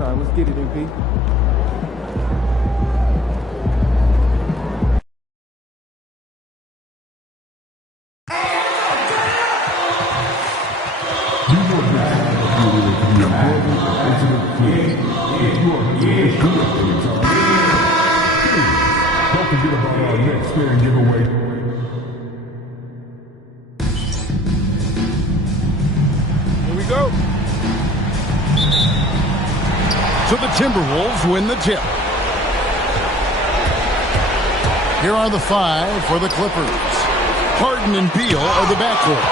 time. Let's get it, MP. Don't forget about our next fan giveaway. Here we go. So the Timberwolves win the tip. Here are the 5 for the Clippers. Harden and Beal are the backcourt.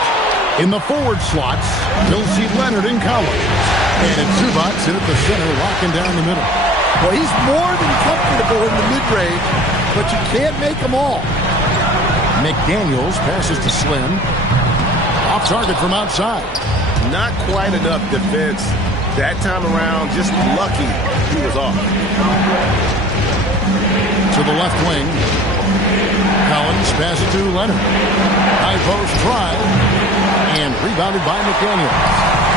In the forward slots, you'll see Leonard and Collins. And it's Zubac in at the center, locking down the middle. Well, he's more than comfortable in the mid-range, but you can't make them all. McDaniels passes to Slim. Off target from outside. Not quite enough defense. That time around, just lucky he was off. To the left wing. Collins passes to Leonard. High post drive. And rebounded by McDaniels.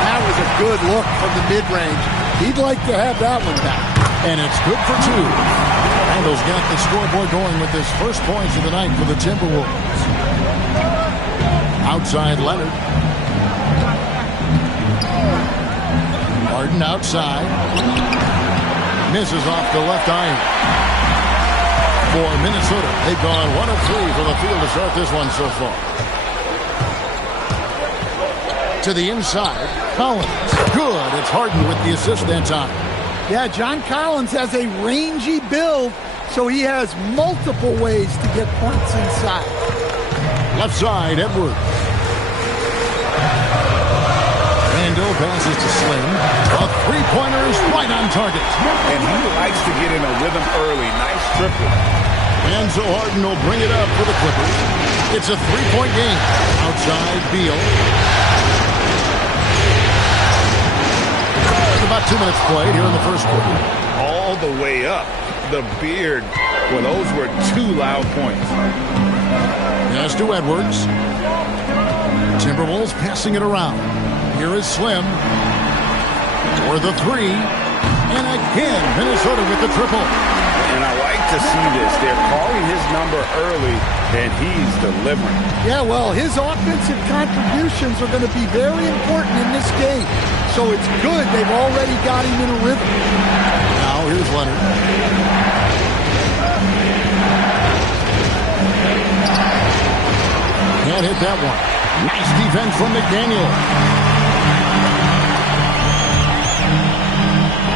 That was a good look from the mid-range. He'd like to have that one back. And it's good for 2. Randall's got the scoreboard going with his first points of the night for the Timberwolves. Outside Leonard. Harden outside. Misses off the left iron. For Minnesota, they've gone 1 of 3 from the field to start this one so far. To the inside, Collins. Good. It's Harden with the assist that time. Yeah, John Collins has a rangy build, so he has multiple ways to get points inside. Left side, Edwards. Randall passes to Slim. A three-pointer is right on target. And he likes to get in a rhythm early. Nice triple. And so Harden will bring it up for the Clippers. It's a 3-point game. Outside, Beal. About 2 minutes played here in the first quarter. All the way up. The beard. Well, those were 2 loud points. Yes, to Edwards. Timberwolves passing it around. Here is Slim. For the 3. And again, Minnesota with the triple. And I like to see this. They're calling his number early, and he's delivering. Yeah, well, his offensive contributions are going to be very important in this game. So it's good they've already got him in a rhythm. Now here's Leonard. Can't hit that one. Nice defense from McDaniel.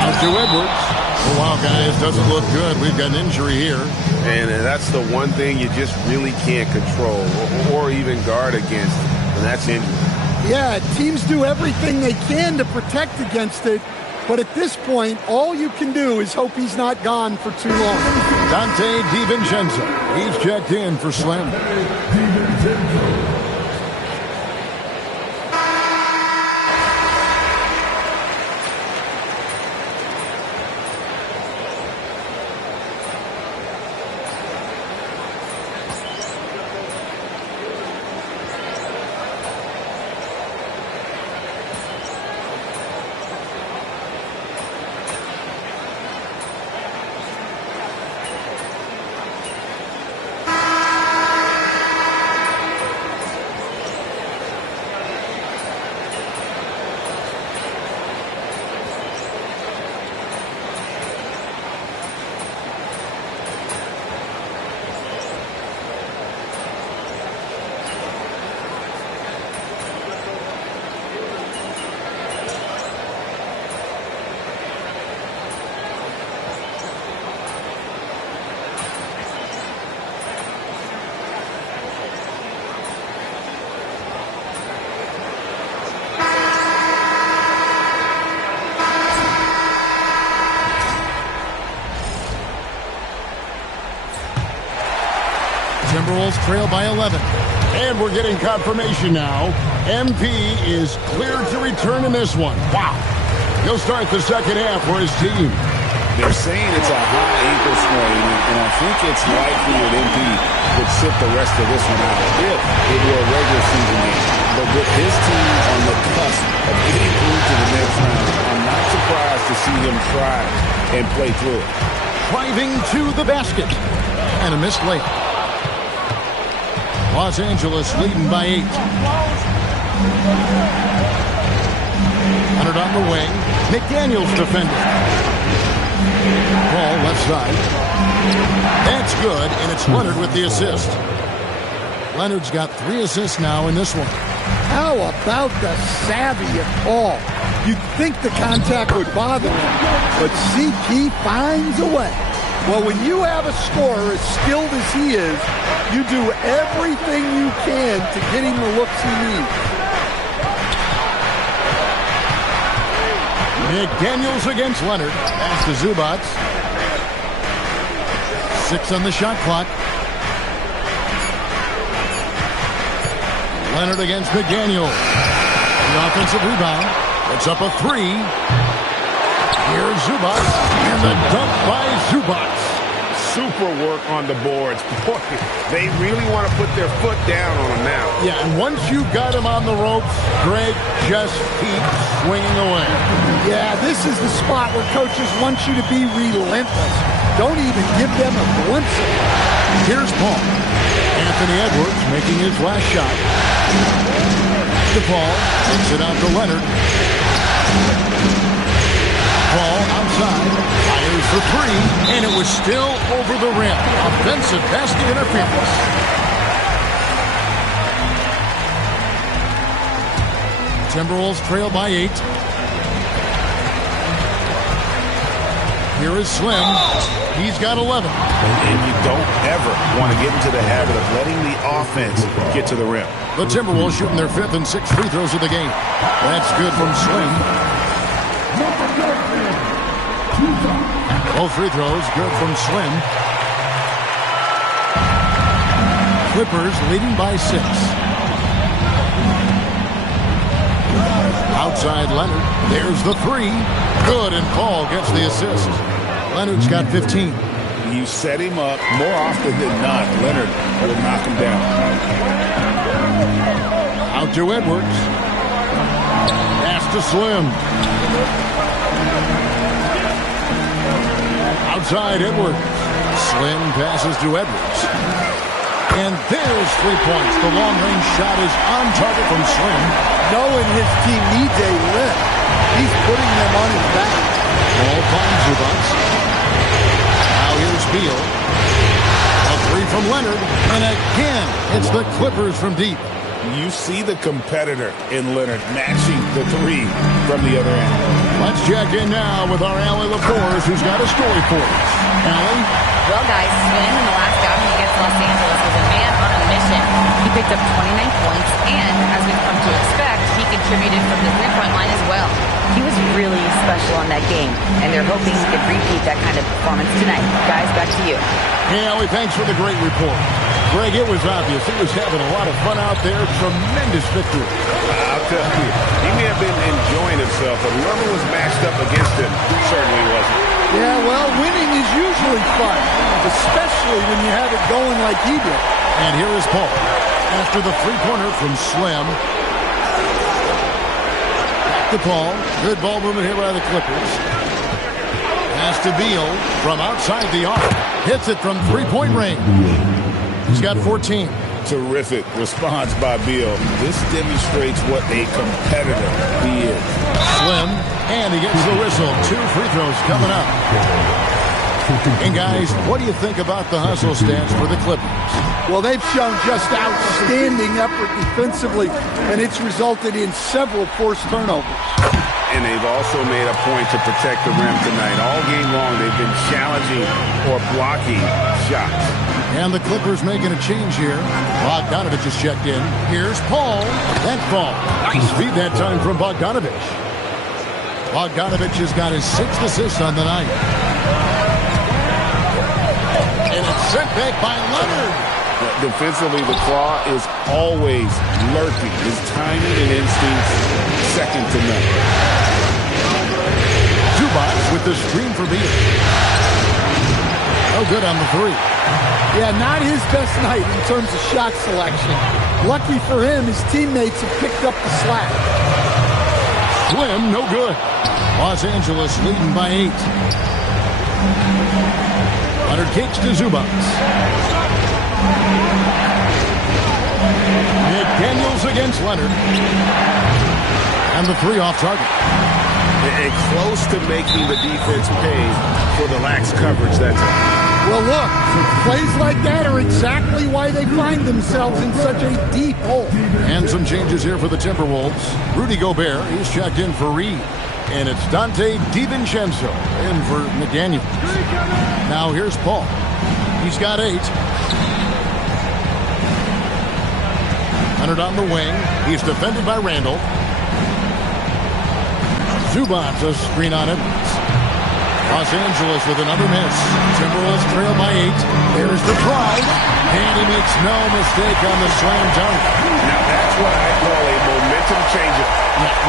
Out to Edwards. Oh, wow, guys, doesn't look good. We've got an injury here. And that's the one thing you just really can't control or even guard against, and that's injury. Yeah, teams do everything they can to protect against it, but at this point, all you can do is hope he's not gone for too long. Dante DiVincenzo. He's checked in for Slim. Timberwolves trail by 11. And we're getting confirmation now. MP is cleared to return in this one. Wow. He'll start the second half for his team. They're saying it's a high ankle sprain, and I think it's likely that MP would sit the rest of this one out if it were a regular season game. But with his team on the cusp of getting through to the next round, I'm not surprised to see him try and play through it. Driving to the basket. And a missed layup. Los Angeles leading by 8. Leonard on the wing. McDaniels defending. Ball left side. That's good, and it's Leonard with the assist. Leonard's got 3 assists now in this one. How about the savvy of Paul? You'd think the contact would bother him, but CP finds a way. Well, when you have a scorer as skilled as he is, you do everything you can to get him the looks he needs. McDaniels against Leonard. Pass to Zubac. 6 on the shot clock. Leonard against McDaniels. The offensive rebound. It's up a 3. Here's Zubac. And the dunk by Zubac. Super work on the boards. Boy, they really want to put their foot down on him now. Yeah, and once you got him on the ropes, Greg just keeps swinging away. Yeah, this is the spot where coaches want you to be relentless. Don't even give them a glimpse of it. Here's Paul. Anthony Edwards making his last shot. To Paul. Takes it out to Leonard. Paul outside. Fires for 3. And it was still over the rim. Offensive basket interference. Timberwolves trail by 8. Here is Slim. He's got 11. And you don't ever want to get into the habit of letting the offense get to the rim. The Timberwolves shooting their 5th and 6th free throws of the game. That's good from Slim. Both free throws good from Slim. Clippers leading by 6. Outside Leonard. There's the 3. Good, and Paul gets the assist. Leonard's got 15. You set him up more often than not. Leonard will knock him down. Out to Edwards. Pass to Slim. Outside Edwards. Slim passes to Edwards. And there's 3 points. The long-range shot is on target from Slim. Knowing his team needs a lift, he's putting them on his back. Ball finds Zubac. Now here's Beal. A 3 from Leonard. And again, it's the Clippers from deep. You see the competitor in Leonard matching the 3 from the other end. Let's check in now with our Allie LaForce, who's got a story for us. Allie? Well, guys, Slim in the last outing against Los Angeles was a man on a mission. He picked up 29 points, and as we've come to expect, he contributed from the three-point line as well. He was really special in that game, and they're hoping he could repeat that kind of performance tonight. Guys, back to you. Hey, Allie, thanks for the great report. Greg, it was obvious he was having a lot of fun out there. Tremendous victory. I'll tell you, he may have been enjoying himself, but whoever was matched up against him certainly wasn't. Yeah, well, winning is usually fun, especially when you have it going like he did. And here is Paul. After the three-pointer from Slim. Back to Paul. Good ball movement here by the Clippers. Pass to Beal from outside the arc. Hits it from three-point range. He's got 14. Terrific response by Beal. This demonstrates what a competitor he is. Slim, and he gets the whistle. 2 free throws coming up. And guys, what do you think about the hustle stats for the Clippers? Well, they've shown just outstanding effort defensively, and it's resulted in several forced turnovers. And they've also made a point to protect the rim tonight. All game long, they've been challenging or blocking shots. And the Clippers making a change here. Bogdanovich has checked in. Here's Paul. That ball. Nice feed that time from Bogdanovich. Bogdanovich has got his 6th assist on the night. And it's sent back by Leonard. Defensively, the claw is always lurking. His timing and instincts second to none. Zubac with the screen for Beal. No good on the three. Yeah, not his best night in terms of shot selection. Lucky for him, his teammates have picked up the slack. Slim, no good. Los Angeles leading by 8. Leonard kicks to Zubac. McDaniels against Leonard. And the three off target. And close to making the defense pay for the lax coverage, that's it. Well, look, plays like that are exactly why they find themselves in such a deep hole. And some changes here for the Timberwolves. Rudy Gobert, he's checked in for Reed. And it's Dante DiVincenzo in for McDaniels. Now here's Paul. He's got 8. Leonard on the wing. He's defended by Randall. Zubac, a screen on Edwards. Los Angeles with another miss. Timberwolves trail by 8. There's the try. And he makes no mistake on the slam dunk. Now that's what I call a momentum changer.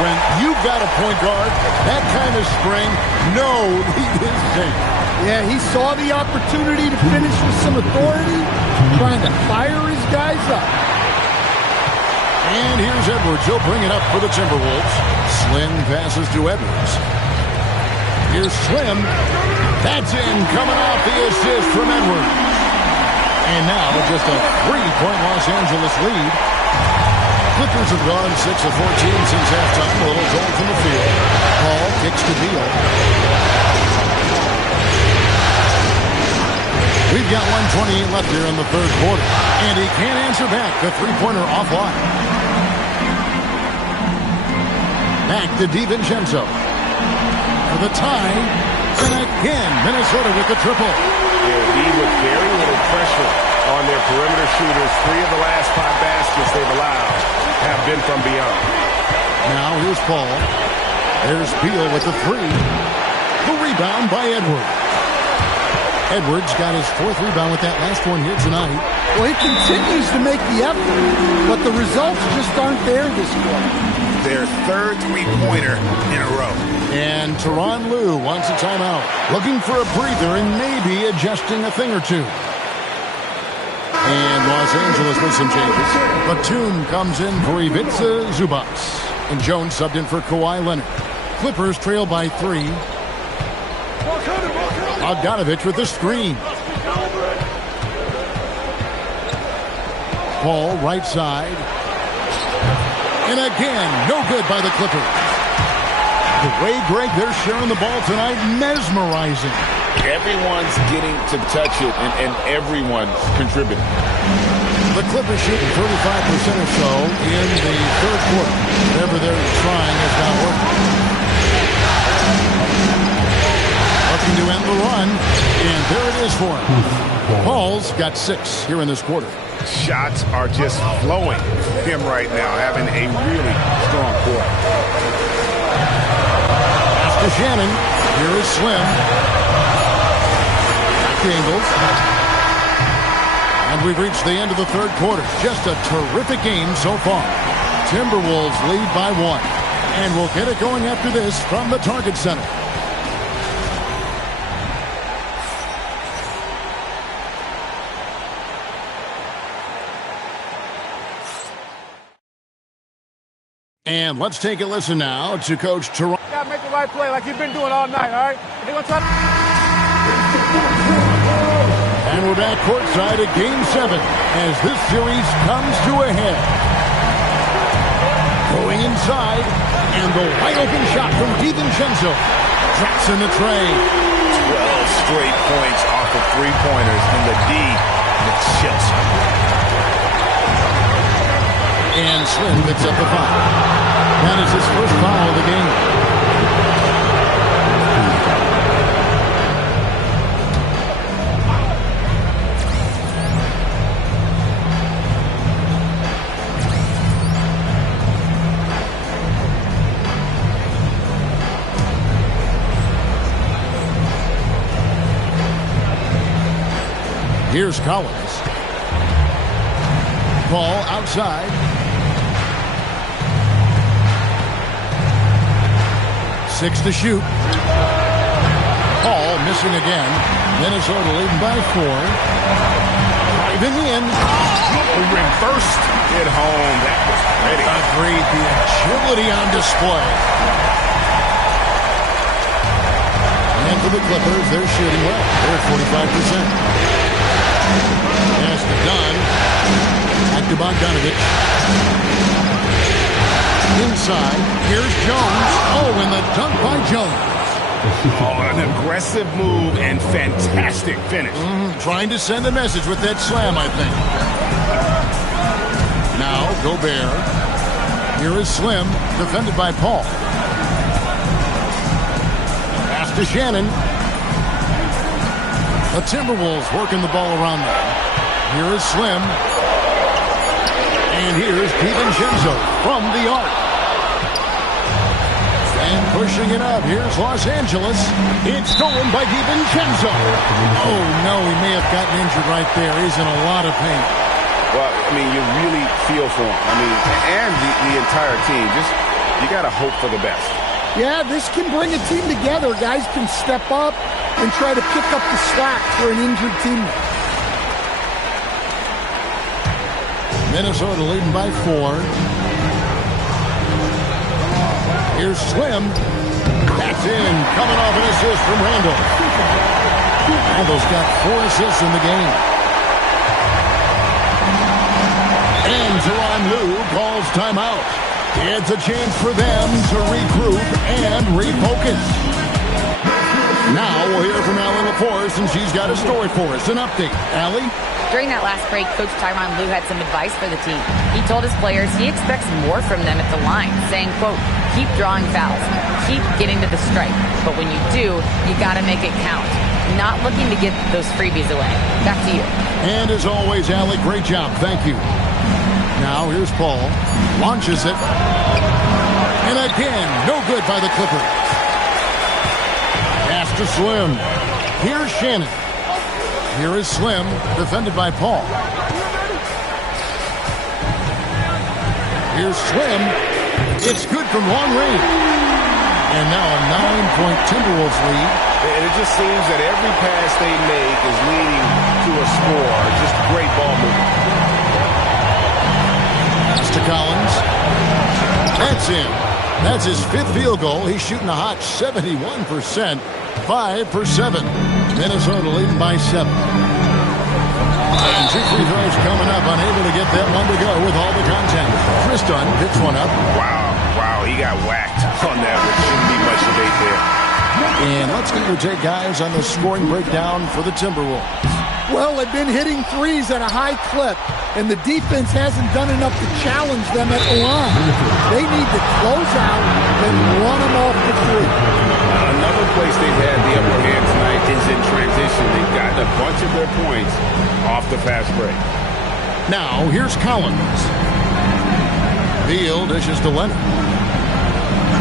When you've got a point guard, that kind of spring, no lead is safe. Yeah, he saw the opportunity to finish with some authority, trying to fire his guys up. And here's Edwards. He'll bring it up for the Timberwolves. Slim passes to Edwards. Here's Slim. That's in, coming off the assist from Edwards. And now just a 3-point Los Angeles lead. Clippers have gone 6 of 14 since halftime. A little goal from the field. Paul kicks to Beal. We've got 1:28 left here in the third quarter. And he can't answer back. The three-pointer offline. Back to DiVincenzo. For the tie. And again, Minnesota with the triple. They'll lead with very little pressure on their perimeter shooters. 3 of the last 5 baskets they've allowed have been from beyond. Now here's Paul. There's Beal with the 3. The rebound by Edwards. Edwards got his 4th rebound with that last one here tonight. Well, he continues to make the effort, but the results just aren't there this quarter. Their 3rd three-pointer in a row. And Tyronn Lue wants a timeout. Looking for a breather and maybe adjusting a thing or two. And Los Angeles with some changes. Batum comes in for Ivica Zubac. And Jones subbed in for Kawhi Leonard. Clippers trail by 3. Bogdanovich with the screen. Paul right side. And again, no good by the Clippers. The way, Greg, they're sharing the ball tonight, mesmerizing. Everyone's getting to touch it, and everyone's contributing. The Clippers shooting 35% or so in the third quarter. Whatever they're trying is not working. Looking to end the run, and there it is for him. Paul's got 6 here in this quarter. Shots are just flowing him right now, having a really strong quarter. Pass to Shannon. Here is Slim. Back to Ingles. And we've reached the end of the third quarter. Just a terrific game so far. Timberwolves lead by 1. And we'll get it going after this from the Target Center. And let's take a listen now to Coach Tyronn. You gotta make the right play like you've been doing all night, all right? They gonna try to... And we're back courtside at Game 7 as this series comes to a head. Going inside, and the wide open shot from DiVincenzo. Drops in the tray. 12 straight points off of three-pointers, and the D looks chips. And Slim picks up the foul. That is his first foul of the game. Here's Collins. Ball outside. 6 to shoot. Paul missing again. Minnesota leading by 4. Driving in. Reversed it home. That was pretty. Agreed. The agility on display. And for the Clippers, they're shooting well. They're at 45%. Pass to Dunn. Back to Bogdanovich. Inside. Here's Jones. Oh, and the dunk by Jones. Oh, an aggressive move and fantastic finish. Trying to send a message with that slam, I think. Now, Gobert. Here is Slim, defended by Paul. Pass to Shannon. The Timberwolves working the ball around them. Here is Slim. And here's DiVincenzo from the arc. And pushing it up. Here's Los Angeles. It's stolen by DiVincenzo. Oh, no, he may have gotten injured right there. He's in a lot of pain. Well, I mean, you really feel for him. I mean, and the entire team. Just, you got to hope for the best. Yeah, this can bring a team together. Guys can step up and try to pick up the slack for an injured teammate. Minnesota leading by 4. Here's Slim. That's in. Coming off an assist from Randall. Randall's got 4 assists in the game. And Tyronn Lue calls timeout. It's a chance for them to regroup and refocus. Now we'll hear from Allie LaForce, and she's got a story for us. An update. Allie? During that last break, Coach Tyronn Lue had some advice for the team. He told his players he expects more from them at the line, saying, quote, keep drawing fouls, keep getting to the stripe. But when you do, you got to make it count. Not looking to get those freebies away. Back to you. And as always, Allie, great job. Thank you. Now here's Paul. Launches it. And again, no good by the Clippers. Pass to Slim. Here's Shannon. Here is Slim, defended by Paul. Here's Slim. It's good from long range. And now a 9-point Timberwolves lead. And it just seems that every pass they make is leading to a score. Just great ball movement. Pass to Collins. That's in. That's his 5th field goal. He's shooting a hot 71%. 5 for 7. Minnesota leading by 7. And 2 free throws coming up. Unable to get that one to go with all the contact. Chris Dunn picks one up. Wow, he got whacked on that, which shouldn't be much debate there. And let's get your take, guys, on the scoring breakdown for the Timberwolves. Well, they've been hitting threes at a high clip, and the defense hasn't done enough to challenge them at the line. They need to close out and run them off the three. Another place they've had the upper hand tonight is in transition. They've gotten a bunch of their points off the fast break. Now, here's Collins. Beal dishes to Leonard.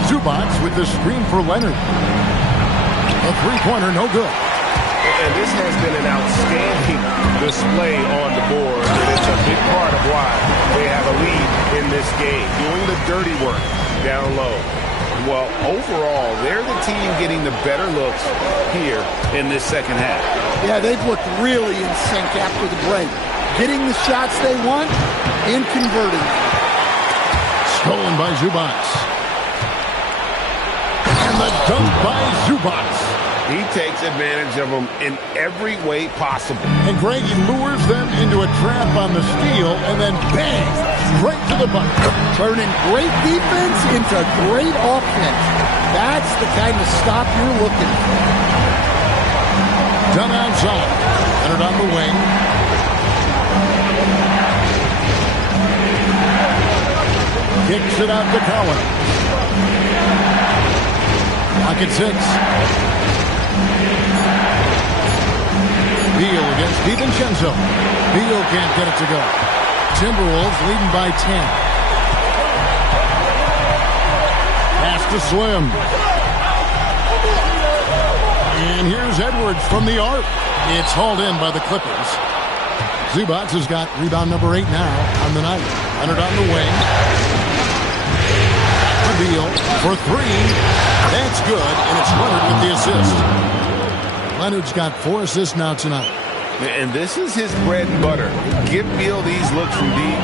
Zubac with the screen for Leonard. A three-pointer, no good. And this has been an outstanding display on the board. And it's a big part of why they have a lead in this game. Doing the dirty work down low. Well, overall, they're the team getting the better looks here in this second half. Yeah, they've looked really in sync after the break. Getting the shots they want and converting. Stolen by Zubac. And the dunk by Zubac. He takes advantage of them in every way possible. And Greg, he lures them into a trap on the steal, and then bang, right to the bucket. Turning great defense into great offense. That's the kind of stop you're looking for. Done outside. Leonard on the wing. Kicks it out to Collins. Clock at 6. Beal against DiVincenzo. Beal can't get it to go. Timberwolves leading by 10. Pass to Slim. And here's Edwards from the arc. It's hauled in by the Clippers. Zubac has got rebound number 8 now on the night. Leonard on the wing. Beal for 3. That's good, and it's Leonard with the assist. Leonard's got 4 assists now tonight. And this is his bread and butter. Give Beal these looks from deep,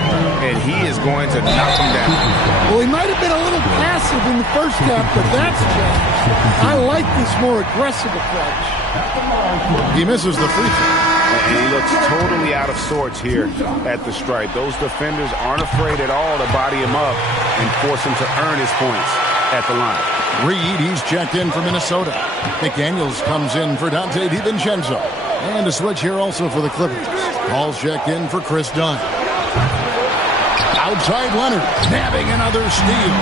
and he is going to knock them down. Well, he might have been a little passive in the first half, but that's changed. I like this more aggressive approach. He misses the free throw. And he looks totally out of sorts here at the stripe. Those defenders aren't afraid at all to body him up and force him to earn his points at the line. Reed, he's checked in for Minnesota. McDaniels comes in for Dante DiVincenzo. And a switch here also for the Clippers. Paul's checked in for Chris Dunn. Outside Leonard, nabbing another steal.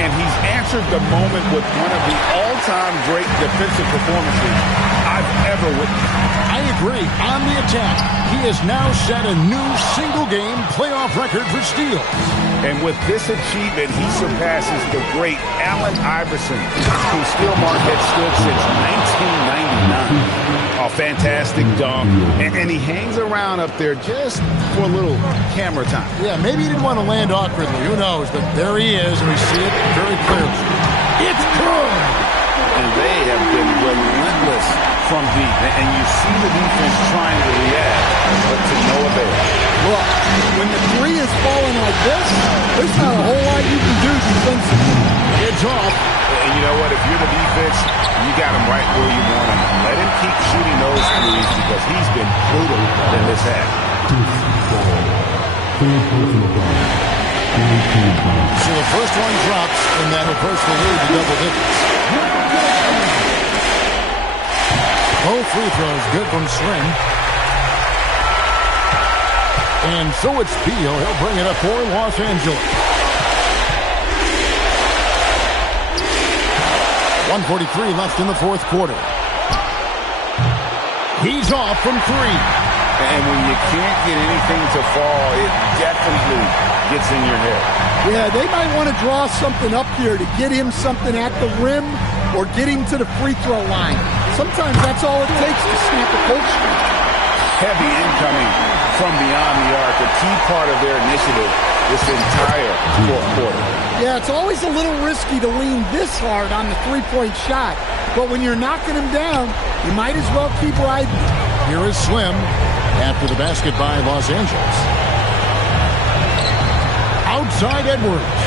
And he's answered the moment with one of the all-time great defensive performances I've ever witnessed. I agree. On the attack, he has now set a new single-game playoff record for steals. And with this achievement, he surpasses the great Allen Iverson, whose steal mark had stood since 1999. A fantastic dunk. And he hangs around up there just for a little camera time. Yeah, maybe he didn't want to land awkwardly. Who knows? But there he is, and we see it very clearly. It's good! And they have been relentless from deep. And you see the defense trying to react, but to no avail. Look, when the three is falling like this, there's not a whole lot you can do defensively. It's off. And you know what? If you're the defense, you got him right where you want him. Let him keep shooting those threes because he's been brutal in this half. So the first one drops, and that'll push the lead to double digits. Both free throws good from Slim. And so it's Beal. He'll bring it up for Los Angeles. 1:43 left in the fourth quarter. He's off from 3. And when you can't get anything to fall, it definitely gets in your head. Yeah, they might want to draw something up here to get him something at the rim or get him to the free throw line. Sometimes that's all it takes to snap a coach streak. Heavy incoming from beyond the arc, a key part of their initiative this entire fourth quarter. Yeah, it's always a little risky to lean this hard on the three-point shot, but when you're knocking him down, you might as well keep riding. Here is Slim after the basket by Los Angeles. Outside Edwards.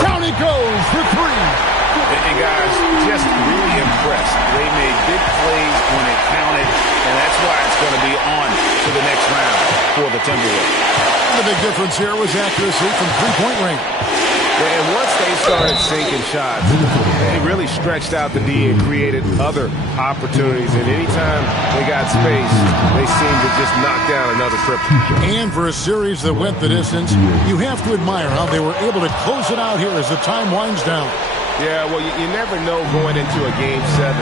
Down it goes for 3. And guys, just really impressed. They made big plays when it counted, and that's why it's going to be on to the next round for the Timberwolves. The big difference here was accuracy from three-point range. And once they started sinking shots, they really stretched out the D and created other opportunities. And anytime they got space, they seemed to just knock down another triple. And for a series that went the distance, you have to admire how they were able to close it out here as the time winds down. Yeah, well, you never know going into a Game 7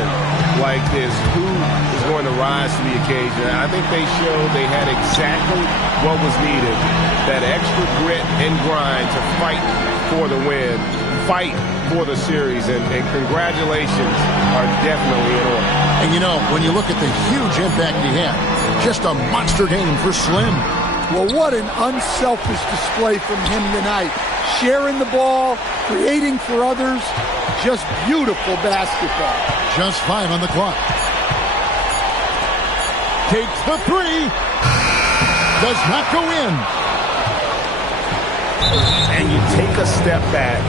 like this who is going to rise to the occasion. I think they showed they had exactly what was needed, that extra grit and grind to fight for the win, fight for the series, and congratulations are definitely in order. And you know, when you look at the huge impact he had, just a monster game for Slim. Well, what an unselfish display from him tonight. Sharing the ball, creating for others, just beautiful basketball. Just 5 on the clock. Takes the 3. Does not go in. And you take a step back.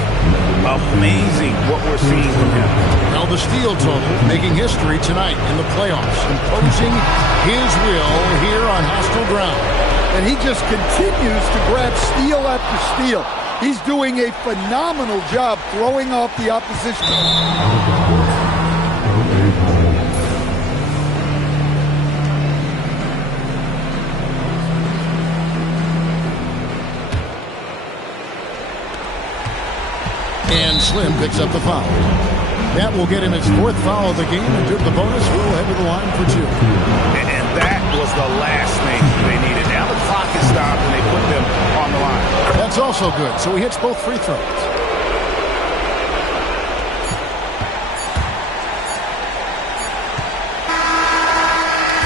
Amazing what we're seeing from him. Now the steal total, making history tonight in the playoffs, imposing his will here on hostile ground. And he just continues to grab steal after steal. He's doing a phenomenal job throwing off the opposition. And Slim picks up the foul. That will get him his 4th foul of the game, and took the bonus. Will head to the line for 2. And that was the last thing they needed. Now the clock is stopped, and they put them on the line. That's also good. So he hits both free throws.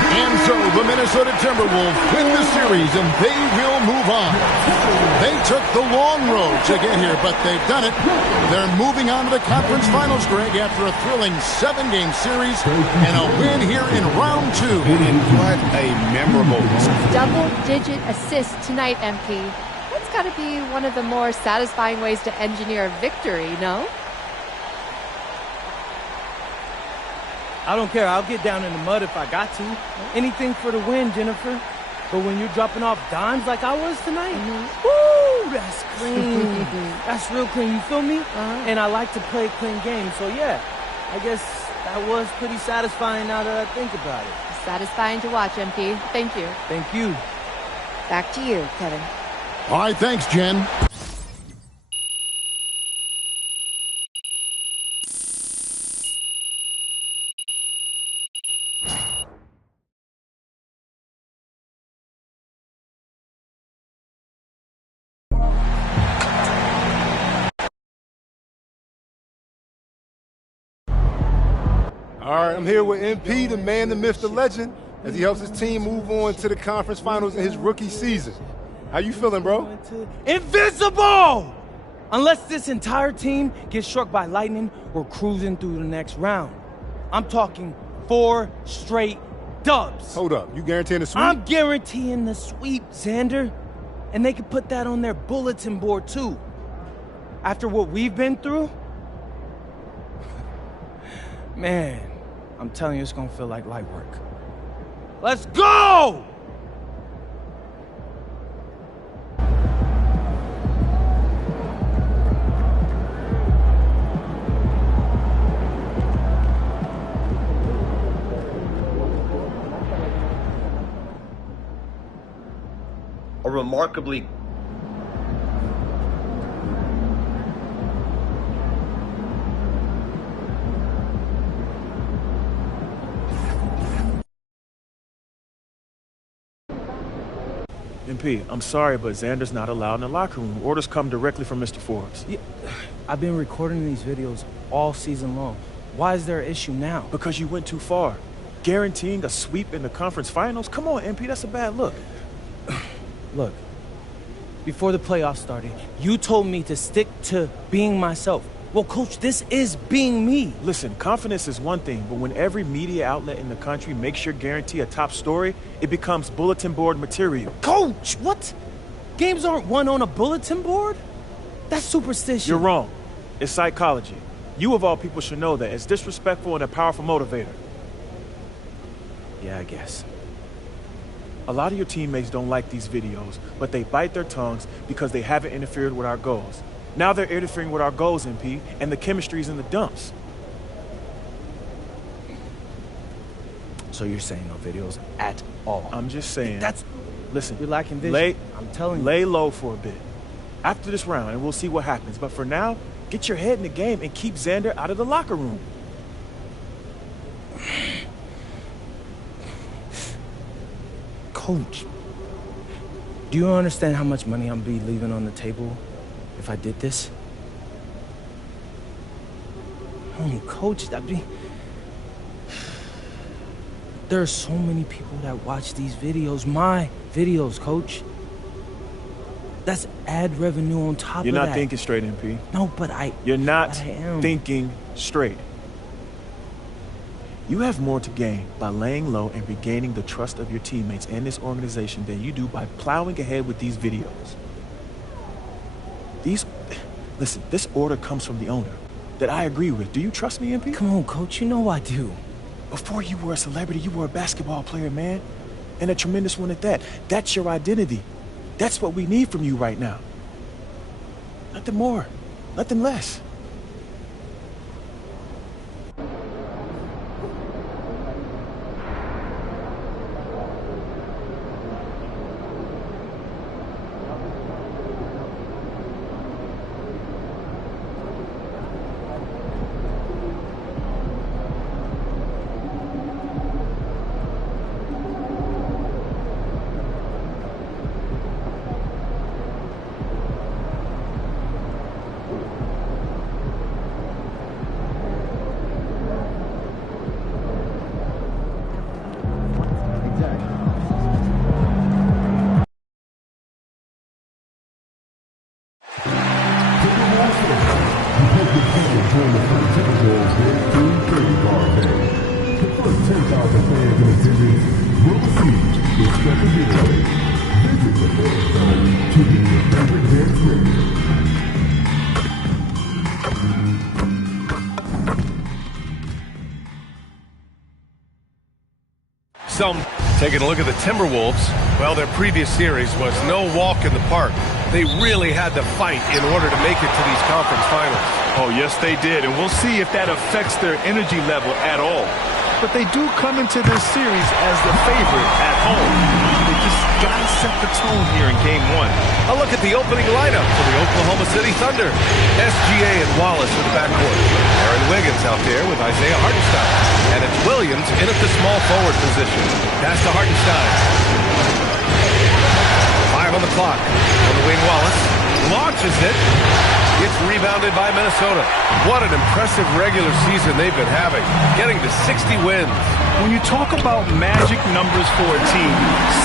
And so the Minnesota Timberwolves win the series, and they will move on. They took the long road to get here, but they've done it. They're moving on to the conference finals, Greg, after a thrilling 7-game series and a win here in round 2. And what a memorable Double-digit assists tonight, MP. That's got to be one of the more satisfying ways to engineer a victory, no? I don't care. I'll get down in the mud if I got to. Anything for the win, Jennifer. But when you're dropping off dimes like I was tonight, woo, that's clean. That's real clean, you feel me? And I like to play a clean game. So, yeah, I guess that was pretty satisfying now that I think about it. Satisfying to watch, MP. Thank you. Thank you. Back to you, Kevin. All right, thanks, Jen. All right, I'm here with MP, the man, the myth, the legend, as he helps his team move on to the conference finals in his rookie season. How you feeling, bro? Invincible! Unless this entire team gets struck by lightning, we're cruising through the next round. I'm talking 4 straight dubs. Hold up, you guaranteeing the sweep? I'm guaranteeing the sweep, Xander. And they can put that on their bulletin board, too. After what we've been through, man, I'm telling you, it's gonna feel like light work. Let's go! A remarkably MP, I'm sorry, but Xander's not allowed in the locker room. Orders come directly from Mr. Forbes. Yeah, I've been recording these videos all season long. Why is there an issue now? Because you went too far. Guaranteeing a sweep in the conference finals? Come on, MP, that's a bad look. Look, before the playoffs started, you told me to stick to being myself. Well, Coach, this is being me. Listen, confidence is one thing, but when every media outlet in the country makes your guarantee a top story, it becomes bulletin board material. Coach, what? Games aren't won on a bulletin board? That's superstition. You're wrong. It's psychology. You, of all people, should know that. It's disrespectful and a powerful motivator. Yeah, I guess. A lot of your teammates don't like these videos, but they bite their tongues because they haven't interfered with our goals. Now they're interfering with our goals, MP, and the chemistry's in the dumps. So you're saying no videos at all? I'm just saying. Listen, you're lacking vision. I'm telling you. Lay low for a bit. After this round, and we'll see what happens. But for now, get your head in the game and keep Xander out of the locker room. Coach, do you understand how much money I'm be leaving on the table if I did this? Oh, Coach, that'd be... There are so many people that watch these videos, my videos, Coach. That's ad revenue on top of that. You're not thinking straight, MP. No, but You're not thinking straight. You have more to gain by laying low and regaining the trust of your teammates and this organization than you do by plowing ahead with these videos. Listen, this order comes from the owner that I agree with. Do you trust me, MP? Come on, Coach, you know I do. Before you were a celebrity, you were a basketball player, man. And a tremendous one at that. That's your identity. That's what we need from you right now. Nothing more, nothing less. some. Taking a look at the Timberwolves, well, their previous series was no walk in the park. They really had to fight in order to make it to these conference finals. Oh, yes, they did, and we'll see if that affects their energy level at all. But they do come into this series as the favorite at home. They just got to set the tone here in Game 1. A look at the opening lineup for the Oklahoma City Thunder. SGA and Wallace in the backcourt. Aaron Wiggins out there with Isaiah Hartenstein. And it's Williams in at the small forward position. Pass to Hartenstein. 5 on the clock. On the wing, Wallace launches it. It's rebounded by Minnesota. What an impressive regular season they've been having, getting to 60 wins. When you talk about magic numbers for a team,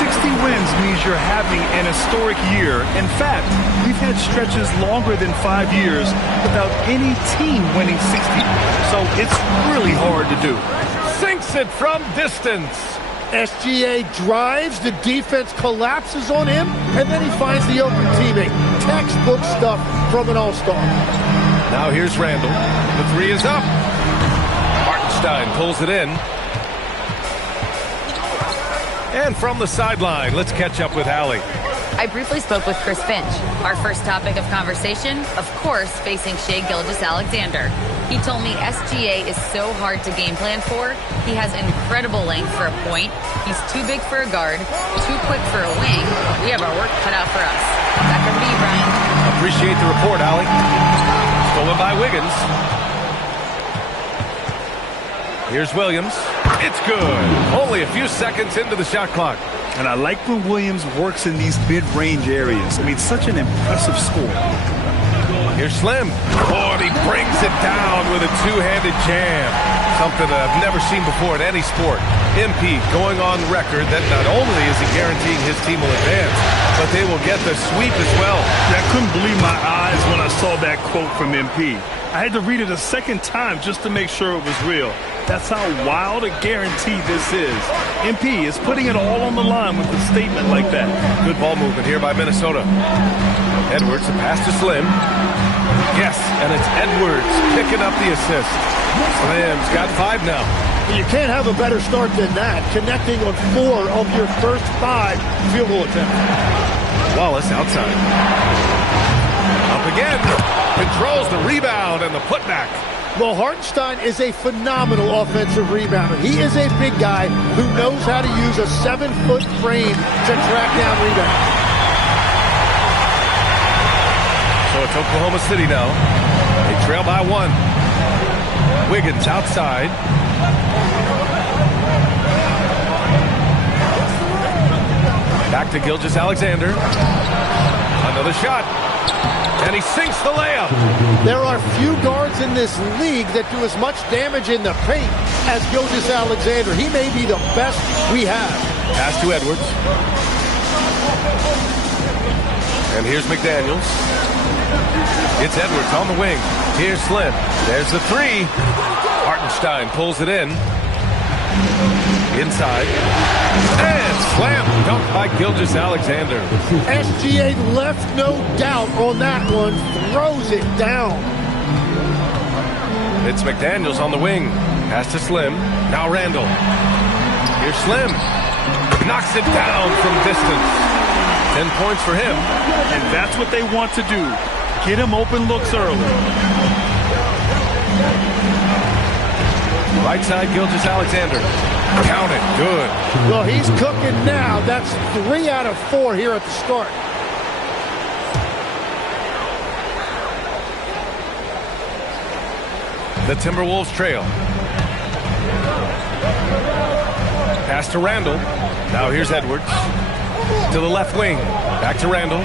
60 wins means you're having an historic year. In fact, we've had stretches longer than 5 years without any team winning 60. So it's really hard to do. Sinks it from distance. SGA drives, the defense collapses on him, and then he finds the open teammate. Textbook stuff from an all-star. Now here's Randall. The three is up. Hartenstein pulls it in. And from the sideline, let's catch up with Allie. I briefly spoke with Chris Finch. Our first topic of conversation, of course, facing Shai Gilgeous-Alexander. He told me SGA is so hard to game plan for. He has incredible length for a point. He's too big for a guard, too quick for a wing. We have our work cut out for us. Back over to you, Brian. Appreciate the report, Allie. Stolen by Wiggins. Here's Williams. It's good. Only a few seconds into the shot clock. And I like when Williams works in these mid-range areas. I mean, such an impressive score. Here's Slim. Oh, and he brings it down with a two-handed jam. Something that I've never seen before in any sport. MP going on record that not only is he guaranteeing his team will advance, but they will get the sweep as well. I couldn't believe my eyes when I saw that quote from MP. I had to read it a second time just to make sure it was real. That's how wild a guarantee this is. MP is putting it all on the line with a statement like that. Good ball movement here by Minnesota. Edwards, the pass to Slim. Yes, and it's Edwards picking up the assist. Slim's got 5 now. You can't have a better start than that, connecting on 4 of your first 5 field goal attempts. Wallace outside. Up again. Controls the rebound and the putback. Well, Hartenstein is a phenomenal offensive rebounder. He is a big guy who knows how to use a 7-foot frame to track down rebounds. So it's Oklahoma City now. They trail by 1. Wiggins outside. Back to Gilgeous-Alexander. Another shot. And he sinks the layup. There are few guards in this league that do as much damage in the paint as Gilgeous-Alexander. He may be the best we have. Pass to Edwards. And here's McDaniels. It's Edwards on the wing. Here's Slim. There's the 3. Hartenstein pulls it in. Inside. And slam dunk by Gilgeous-Alexander. SGA left no doubt on that one. Throws it down. It's McDaniels on the wing. Pass to Slim. Now Randall. Here's Slim. Knocks it down from distance. 10 points for him. And that's what they want to do. Get him open looks early. Right side, Gilgeous-Alexander. Count it. Good. Well, he's cooking now. That's 3 out of 4 here at the start. The Timberwolves trail. Pass to Randall. Now here's Edwards. To the left wing. Back to Randall.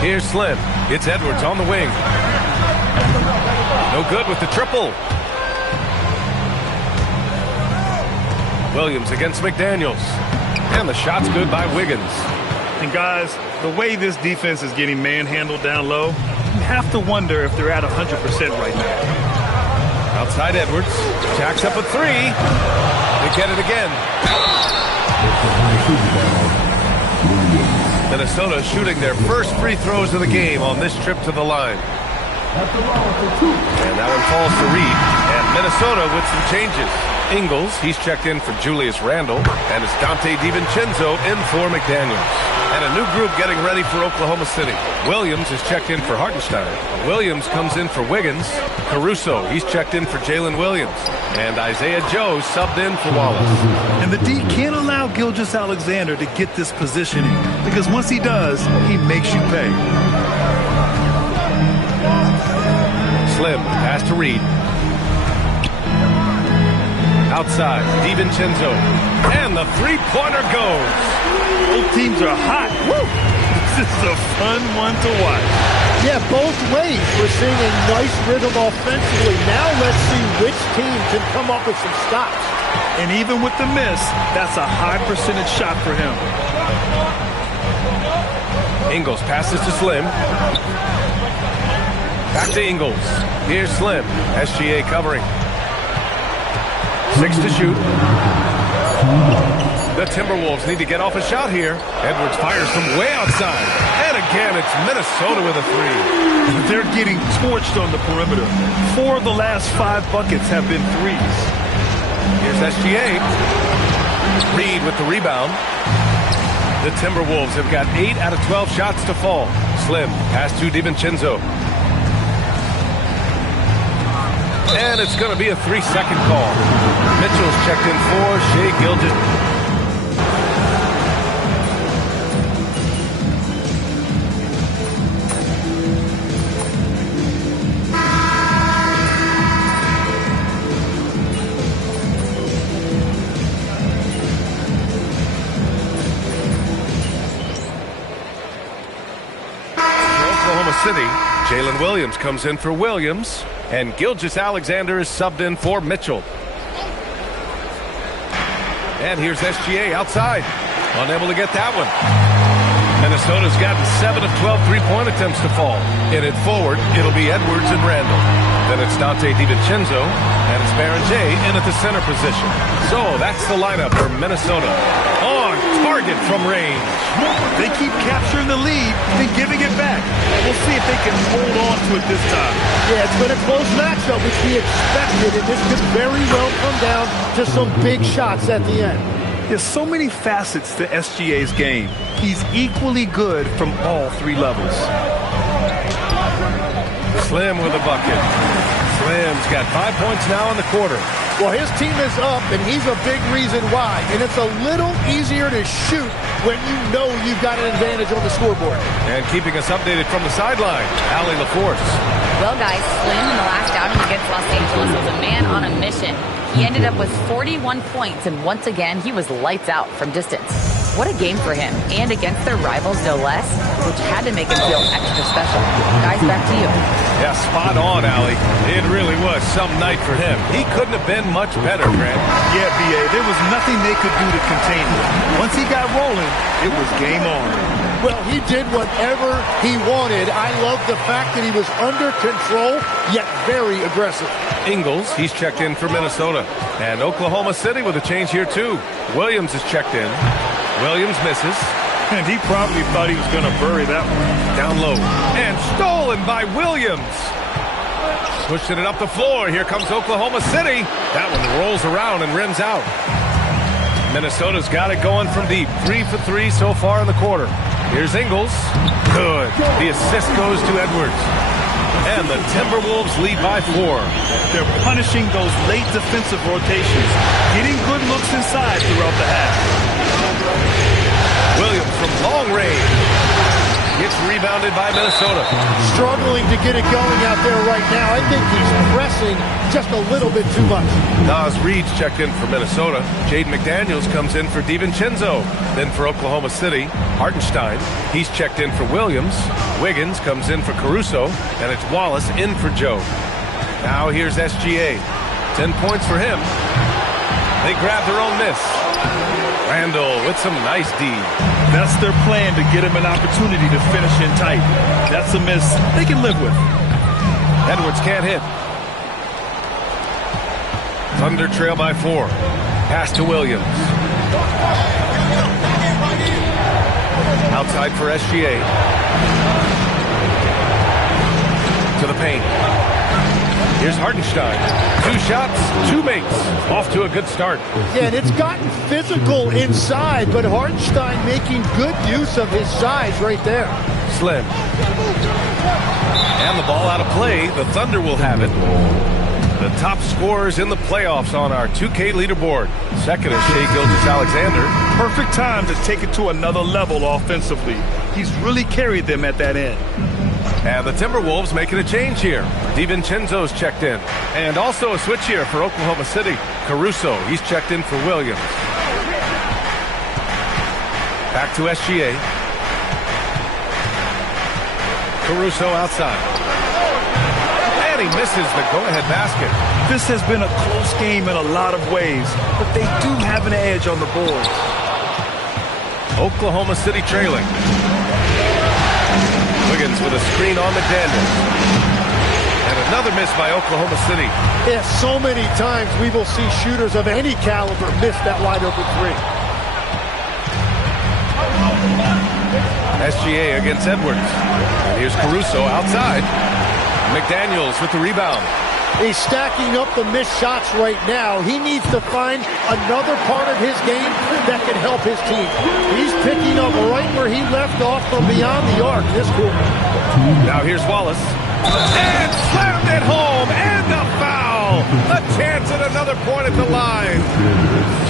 Here's Slim. It's Edwards on the wing. No good with the triple. Williams against McDaniels. And the shot's good by Wiggins. And guys, the way this defense is getting manhandled down low, you have to wonder if they're at 100% right now. Outside Edwards. Jacks up a 3. They get it again. Minnesota shooting their first free throws of the game on this trip to the line. And that one falls to Reed. And Minnesota with some changes. Ingles, he's checked in for Julius Randle. And it's Dante DiVincenzo in for McDaniels. And a new group getting ready for Oklahoma City. Williams is checked in for Hartenstein. Williams comes in for Wiggins. Caruso, he's checked in for Jalen Williams. And Isaiah Joe subbed in for Wallace. And the D can't allow Gilgeous-Alexander to get this positioning, because once he does, he makes you pay. Slim, pass to Reed. Outside, DiVincenzo. And the three-pointer goes. Both teams are hot. Woo! This is a fun one to watch. Yeah, both ways. We're seeing a nice rhythm offensively. Now let's see which team can come up with some stops. And even with the miss, that's a high percentage shot for him. Ingles passes to Slim. Back to Ingles. Here's Slim. SGA covering. 6 to shoot. The Timberwolves need to get off a shot here. Edwards fires from way outside. And again, it's Minnesota with a three. They're getting torched on the perimeter. 4 of the last 5 buckets have been threes. Here's SGA. Reed with the rebound. The Timberwolves have got 8 out of 12 shots to fall. Slim, pass to DiVincenzo. And it's going to be a 3-second call. Mitchell's checked in for Shai Gilgeous. City, Jalen Williams comes in for Williams, and Gilgeous-Alexander is subbed in for Mitchell. And here's SGA outside, unable to get that one. Minnesota's gotten 7 of 12 three-point attempts to fall. In it forward, it'll be Edwards and Randle. Then it's Dante DiVincenzo, and it's Baron J in at the center position. So that's the lineup for Minnesota. On target from range. They keep capturing the lead and giving it back. We'll see if they can hold on to it this time. Yeah, it's been a close matchup, which we expected, and this could very well come down to some big shots at the end. There's so many facets to SGA's game. He's equally good from all 3 levels. Slim with a bucket. Slim's got 5 points now in the quarter. Well, his team is up, and he's a big reason why. And it's a little easier to shoot when you know you've got an advantage on the scoreboard. And keeping us updated from the sideline, Allie LaForce. Well, guys, Slim in the last outing against Los Angeles was a man on a mission. He ended up with 41 points, and once again, he was lights out from distance. What a game for him, and against their rivals, no less, which had to make him feel extra special. Guys, back to you. Yeah, spot on, Allie. It really was some night for him. He couldn't have been much better, Grant. Yeah, B.A., there was nothing they could do to contain him. Once he got rolling, it was game on. Well, he did whatever he wanted. I love the fact that he was under control, yet very aggressive. Ingles, he's checked in for Minnesota. And Oklahoma City with a change here, too. Williams is checked in. Williams misses. And he probably thought he was going to bury that one. Down low. And stolen by Williams. Pushing it up the floor. Here comes Oklahoma City. That one rolls around and rims out. Minnesota's got it going from deep. 3 for 3 so far in the quarter. Here's Ingles. Good. The assist goes to Edwards. And the Timberwolves lead by 4. They're punishing those late defensive rotations, getting good looks inside throughout the half. Williams from long range. Gets rebounded by Minnesota. Struggling to get it going out there right now. I think he's pressing just a little bit too much. Nas Reed's checked in for Minnesota. Jaden McDaniels comes in for DiVincenzo. Then for Oklahoma City, Hartenstein. He's checked in for Williams. Wiggins comes in for Caruso. And it's Wallace in for Joe. Now here's SGA. 10 points for him. They grab their own miss. Randle with some nice D. That's their plan, to get him an opportunity to finish in tight. That's a miss they can live with. Edwards can't hit. Thunder trail by 4. Pass to Williams. Outside for SGA. To the paint. Here's Hartenstein. 2 shots, 2 makes. Off to a good start. Yeah, and it's gotten physical inside, but Hartenstein making good use of his size right there. Slim. And the ball out of play. The Thunder will have it. The top scorers in the playoffs on our 2K leaderboard. Second is Shai Gilgeous-Alexander. Perfect time to take it to another level offensively. He's really carried them at that end. And the Timberwolves making a change here. DiVincenzo's checked in. And also a switch here for Oklahoma City. Caruso, he's checked in for Williams. Back to SGA. Caruso outside. And he misses the go-ahead basket. This has been a close game in a lot of ways, but they do have an edge on the board. Oklahoma City trailing. Wiggins with a screen on McDaniels. And another miss by Oklahoma City. Yeah, so many times we will see shooters of any caliber miss that wide-open three. SGA against Edwards. And here's Caruso outside. McDaniels with the rebound. He's stacking up the missed shots right now. He needs to find another part of his game that can help his team. He's picking up right where he left off from beyond the arc this quarter. Now here's Wallace. And slammed it home. And a foul. A chance at another point at the line.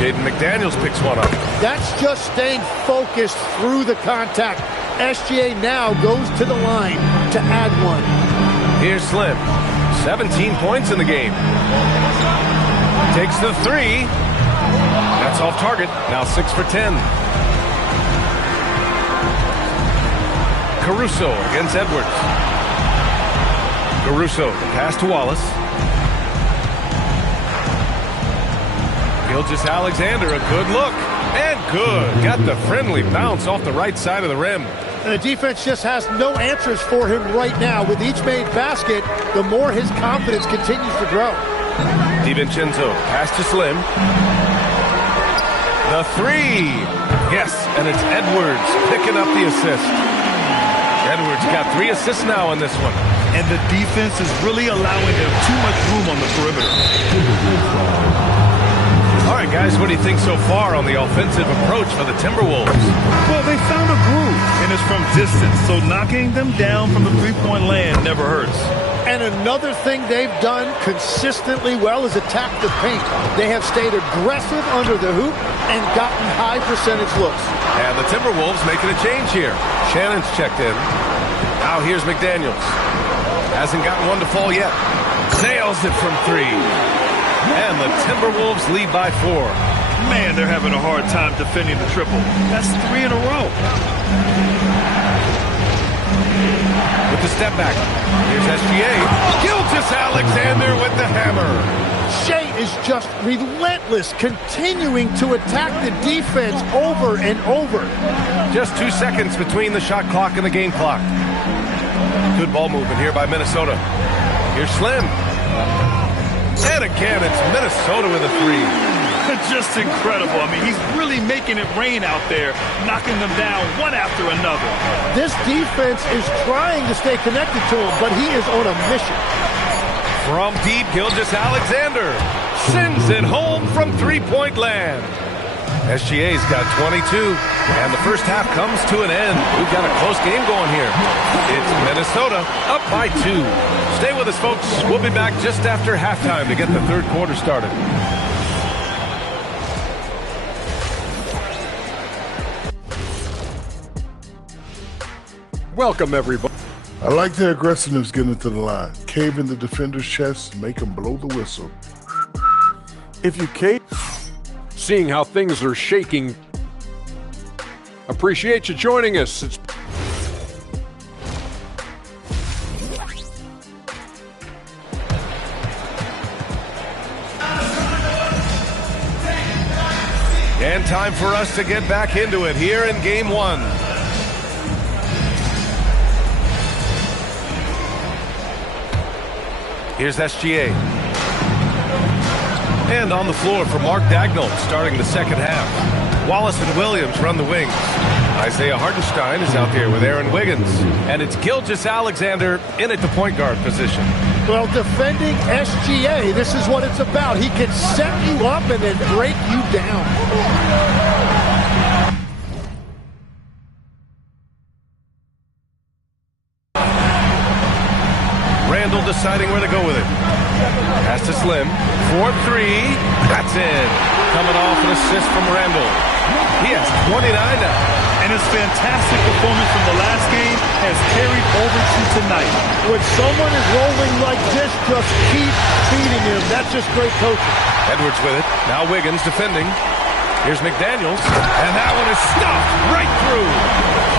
Jaden McDaniels picks one up. That's just staying focused through the contact. SGA now goes to the line to add one. Here's Slim. 17 points in the game. Takes the 3. That's off target. Now 6 for 10. Caruso against Edwards. Caruso, pass to Wallace. Gilgeous-Alexander, a good look. And good. Got the friendly bounce off the right side of the rim. And the defense just has no answers for him right now. With each made basket, the more his confidence continues to grow. DiVincenzo, pass to Slim. The 3. Yes, and it's Edwards picking up the assist. Edwards got 3 assists now in this one. And the defense is really allowing them too much room on the perimeter. All right, guys, what do you think so far on the offensive approach for the Timberwolves? Well, they found a groove, and it's from distance, so knocking them down from the three-point land never hurts. And another thing they've done consistently well is attack the paint. They have stayed aggressive under the hoop and gotten high percentage looks. And the Timberwolves making a change here. Shannon's checked in. Now here's McDaniels. Hasn't gotten one to fall yet. Nails it from 3. And the Timberwolves lead by 4. Man, they're having a hard time defending the triple. That's 3 in a row. With the step back. Here's SGA. Gilgeous-Alexander with the hammer. Shai is just relentless, continuing to attack the defense over and over. Just 2 seconds between the shot clock and the game clock. Good ball movement here by Minnesota. Here's Slim. And again, it's Minnesota with a 3. Just incredible. I mean, he's really making it rain out there, knocking them down one after another. This defense is trying to stay connected to him, but he is on a mission. From deep, Gilgeous-Alexander sends it home from three-point land. SGA's got 22, and the first half comes to an end. We've got a close game going here. It's Minnesota up by 2. Stay with us, folks. We'll be back just after halftime to get the third quarter started. Welcome, everybody. I like the aggressiveness getting into the line. Cave in the defender's chest, make him blow the whistle. If you cave... Seeing how things are shaking. Appreciate you joining us. It's and time for us to get back into it here in Game 1. Here's SGA. And on the floor for Mark Dagnall starting the second half. Wallace and Williams run the wings. Isaiah Hartenstein is out there with Aaron Wiggins. And it's Gilgeous-Alexander in at the point guard position. Well, defending SGA, this is what it's about. He can set you up and then break you down. Randall deciding where to go with it. Pass to Slim. 4-3. That's in. Coming off an assist from Randall. He has 29 now. And his fantastic performance from the last game has carried over to tonight. When someone is rolling like this, just keep feeding him. That's just great coaching. Edwards with it. Now Wiggins defending. Here's McDaniels. And that one is stuffed right through.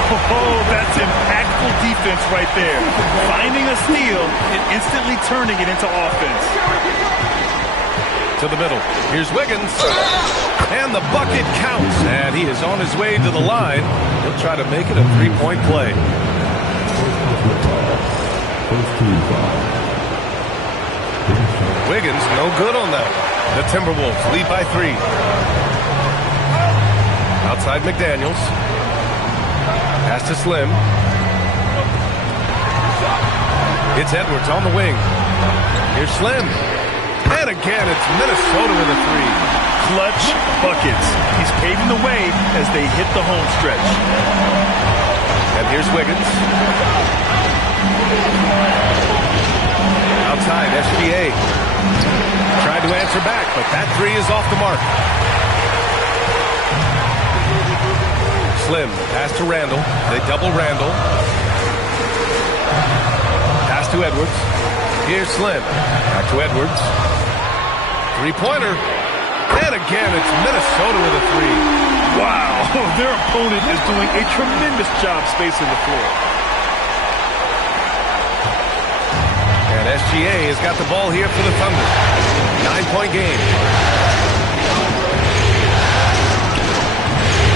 Oh, that's impactful defense right there. Finding a steal and instantly turning it into offense. To the middle. Here's Wiggins. And the bucket counts. And he is on his way to the line. He'll try to make it a three-point play. Wiggins, no good on that. The Timberwolves lead by 3. Outside McDaniels. Pass to Slim. It's Edwards on the wing. Here's Slim. And again, it's Minnesota with a 3. Clutch buckets. He's paving the way as they hit the home stretch. And here's Wiggins. Outside, SGA. Tried to answer back, but that 3 is off the mark. Slim, pass to Randall. They double Randall. Pass to Edwards. Here's Slim. Back to Edwards. Three-pointer. And again, it's Minnesota with a 3. Wow, their opponent is doing a tremendous job spacing the floor. And SGA has got the ball here for the Thunder. 9-point game.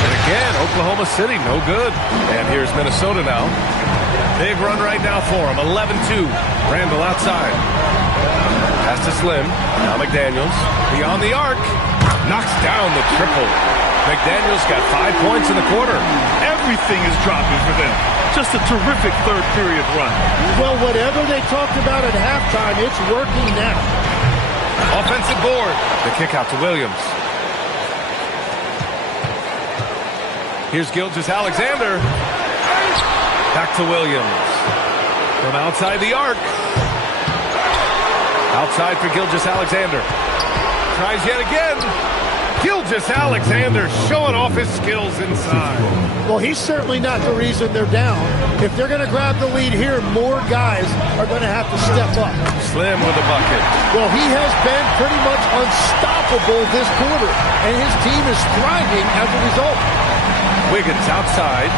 And again, Oklahoma City, no good. And here's Minnesota now. Big run right now for him, 11-2. Randall outside. Pass to Slim. Now McDaniels. Beyond the arc. Knocks down the triple. McDaniels got 5 points in the quarter. Everything is dropping for them. Just a terrific third period run. Well, whatever they talked about at halftime, it's working now. Offensive board. The kick out to Williams. Here's Gilgeous-Alexander. Back to Williams. From outside the arc. Outside for Gilgeous-Alexander. Tries yet again. Gilgeous-Alexander showing off his skills inside. Well, he's certainly not the reason they're down. If they're going to grab the lead here, more guys are going to have to step up. Slim with a bucket. Well, he has been pretty much unstoppable this quarter, and his team is thriving as a result. Wiggins outside.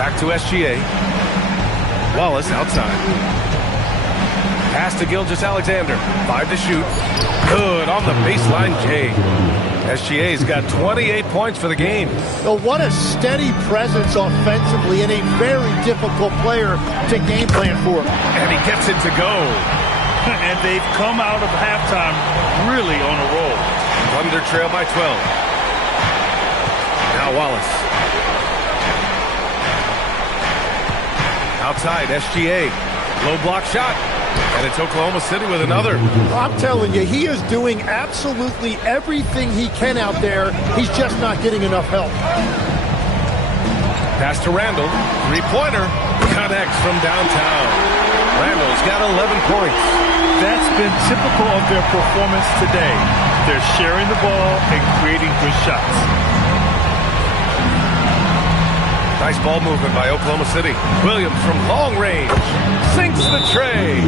Back to SGA. Wallace outside. Pass to Gilgeous-Alexander. 5 to shoot. Good on the baseline, Jay. SGA's got 28 points for the game. Well, what a steady presence offensively and a very difficult player to game plan for. And he gets it to go. And they've come out of halftime really on a roll. Thunder trail by 12. Now Wallace. Outside, SGA. Low block shot. And it's Oklahoma City with another. I'm telling you, he is doing absolutely everything he can out there. He's just not getting enough help. Pass to Randall. Three-pointer. Connects from downtown. Randall's got 11 points. That's been typical of their performance today. They're sharing the ball and creating good shots. Nice ball movement by Oklahoma City. Williams from long range. Sinks the tray.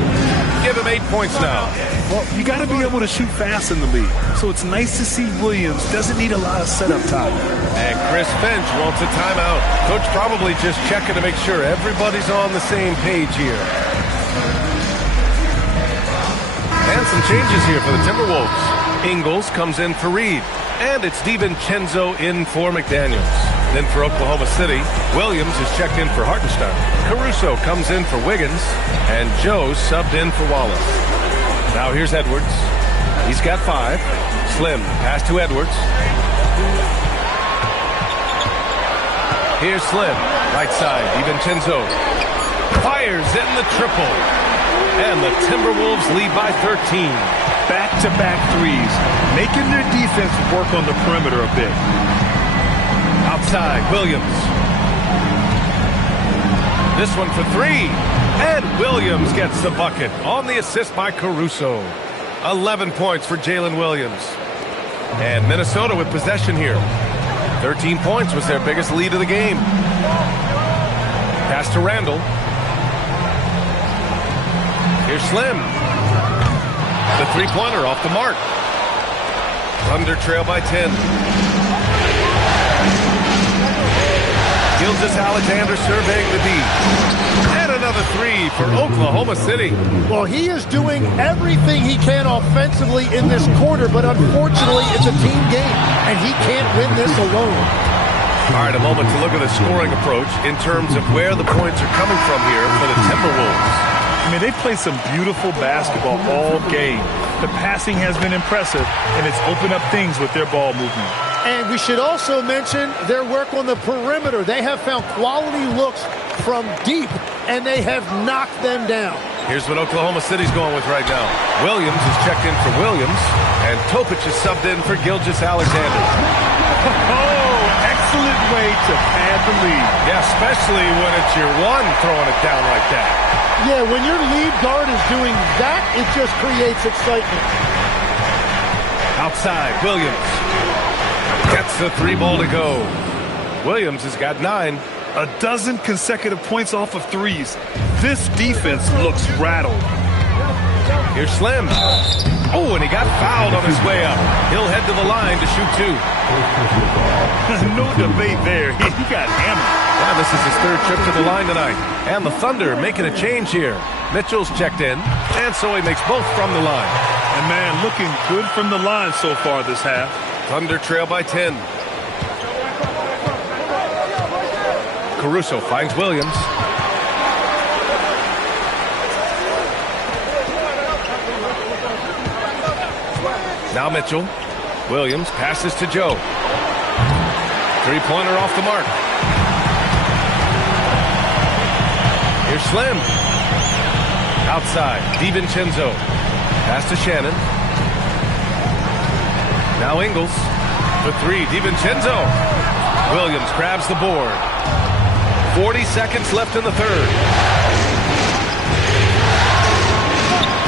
Give him 8 points now. Well, you got to be able to shoot fast in the league. So it's nice to see Williams doesn't need a lot of setup time. And Chris Finch wants a timeout. Coach probably just checking to make sure everybody's on the same page here. And some changes here for the Timberwolves. Ingles comes in for Reed. And it's DiVincenzo in for McDaniels. Then for Oklahoma City, Williams is checked in for Hartenstein. Caruso comes in for Wiggins. And Joe subbed in for Wallace. Now here's Edwards. He's got 5. Slim, pass to Edwards. Here's Slim. Right side, DiVincenzo. Fires in the triple. And the Timberwolves lead by 13. Back-to-back threes, making their defense work on the perimeter a bit. Outside, Williams. This one for three. And Williams gets the bucket on the assist by Caruso. 11 points for Jalen Williams. And Minnesota with possession here. 13 points was their biggest lead of the game. Pass to Randall. Here's Slim. The three-pointer off the mark. Thunder trail by 10. Gilgeous-Alexander surveying the D. And another three for Oklahoma City. Well, he is doing everything he can offensively in this quarter, but unfortunately it's a team game, and he can't win this alone. All right, a moment to look at the scoring approach in terms of where the points are coming from here for the Timberwolves. I mean, they played some beautiful basketball all game. The passing has been impressive, and it's opened up things with their ball movement. And we should also mention their work on the perimeter. They have found quality looks from deep, and they have knocked them down. Here's what Oklahoma City's going with right now. Williams is checked in for Williams, and Topic is subbed in for Gilgeous-Alexander. Oh, excellent way to pad the lead. Yeah, especially when it's your one throwing it down like that. Yeah, when your lead guard is doing that, it just creates excitement. Outside, Williams gets the three ball to go. Williams has got 9. A dozen consecutive points off of threes. This defense looks rattled. Here's Slim. Oh, and he got fouled on his way up. He'll head to the line to shoot 2. No debate there. He got hammered. Yeah, this is his 3rd trip to the line tonight. And the Thunder making a change here. Mitchell's checked in, and so he makes both from the line. And man, looking good from the line so far this half. Thunder trail by 10. Caruso finds Williams. Now Mitchell. Williams passes to Joe. Three-pointer off the mark. Here's Slim. Outside, DiVincenzo. Pass to Shannon. Now Ingles. For 3, DiVincenzo. Williams grabs the board. 40 seconds left in the 3rd.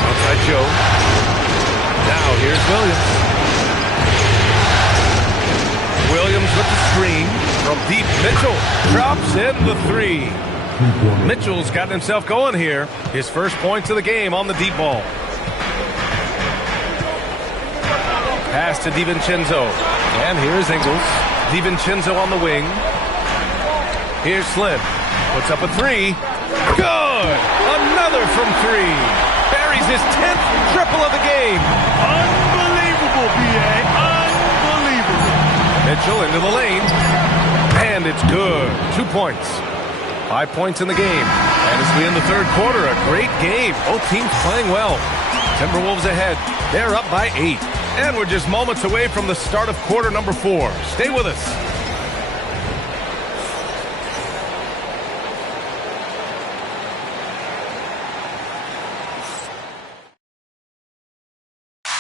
Outside Joe. Now here's Williams. Williams with the screen from deep. Mitchell drops in the 3. Mitchell's gotten himself going here. His first points of the game on the deep ball. Pass to DiVincenzo. And here's Ingles. DiVincenzo on the wing. Here's Slim. Puts up a 3. Good! Another from 3. Buries his 10th triple of the game. Unbelievable, B.A. Unbelievable. Mitchell into the lane. And it's good. 2 points. 5 points in the game. And as we end the 3rd quarter, a great game. Both teams playing well. Timberwolves ahead. They're up by 8. And we're just moments away from the start of quarter number 4. Stay with us.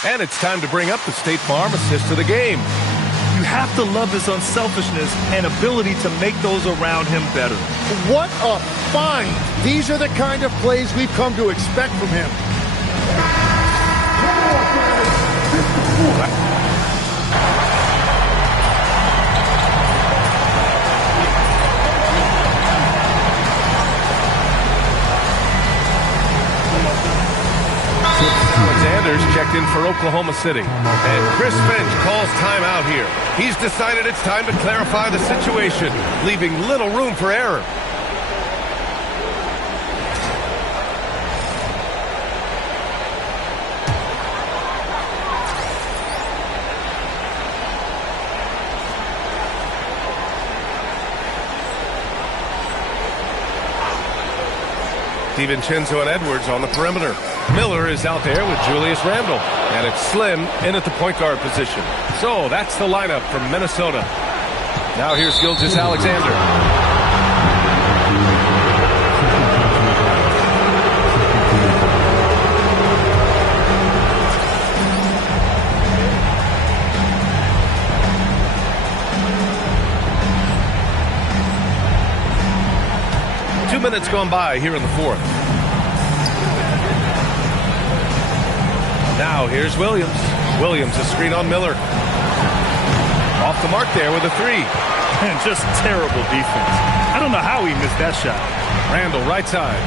And it's time to bring up the State Farm assist of the game. You have to love his unselfishness and ability to make those around him better. What a find. These are the kind of plays we've come to expect from him. Alexander's checked in for Oklahoma City. And Chris Finch calls timeout here. He's decided it's time to clarify the situation, leaving little room for error. DiVincenzo and Edwards on the perimeter. Miller is out there with Julius Randle. And it's Slim in at the point guard position. So that's the lineup from Minnesota. Now here's Gilgeous-Alexander. 2 minutes gone by here in the fourth. Now here's Williams. Williams, a screen on Miller. Off the mark there with a three. And just terrible defense. I don't know how he missed that shot. Randall, right side.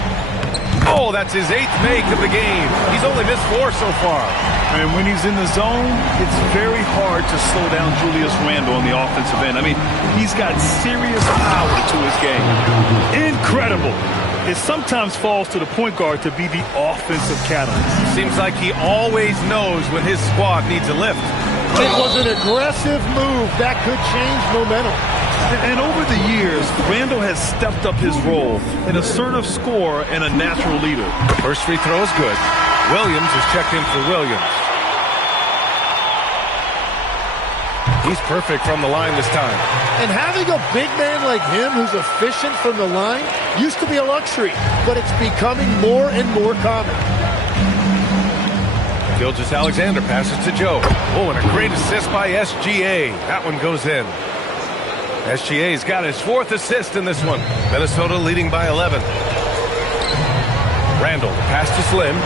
Oh, that's his 8th make of the game. He's only missed 4 so far. And when he's in the zone, it's very hard to slow down Julius Randle on the offensive end. I mean, he's got serious power to his game. Incredible. It sometimes falls to the point guard to be the offensive catalyst. Seems like he always knows when his squad needs a lift. It was an aggressive move that could change momentum. And over the years, Randall has stepped up his role, an assertive scorer and a natural leader. First free throw is good. Williams is checked in for Williams. He's perfect from the line this time. And having a big man like him who's efficient from the line used to be a luxury, but it's becoming more and more common. Gilgeous-Alexander passes to Joe. Oh, and a great assist by SGA. That one goes in. SGA's got his 4th assist in this one. Minnesota leading by 11. Randall, pass to Slim.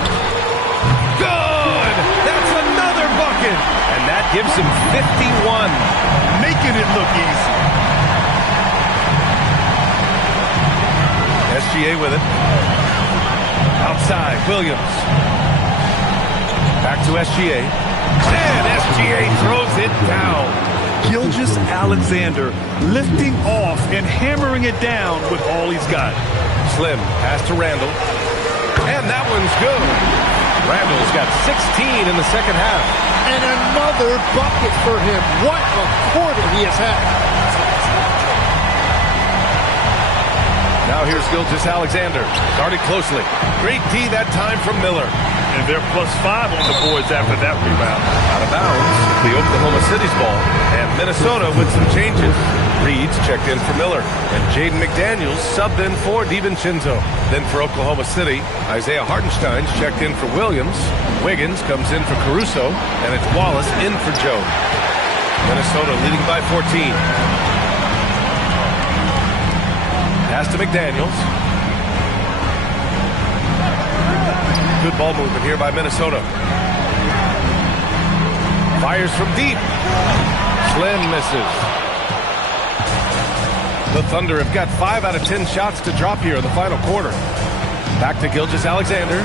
Good! That's another bucket! And that gives him 51. Making it look easy. SGA with it. Outside, Williams. Back to SGA. And SGA throws it down. Gilgeous-Alexander lifting off and hammering it down with all he's got. Slim, pass to Randall. And that one's good. Randall's got 16 in the second half. And another bucket for him. What a quarter he has had. Now here's Gilgeous-Alexander. Started closely. Great D that time from Miller. And they're +5 on the boards after that rebound. Out of bounds. The Oklahoma City's ball. And Minnesota with some changes. Reed's checked in for Miller. And Jaden McDaniels subbed in for DiVincenzo. Then for Oklahoma City, Isaiah Hartenstein's checked in for Williams. Wiggins comes in for Caruso. And it's Wallace in for Joe. Minnesota leading by 14. Pass to McDaniels. Good ball movement here by Minnesota. Fires from deep. Slim misses. The Thunder have got 5 out of 10 shots to drop here in the final quarter. Back to Gilgeous-Alexander.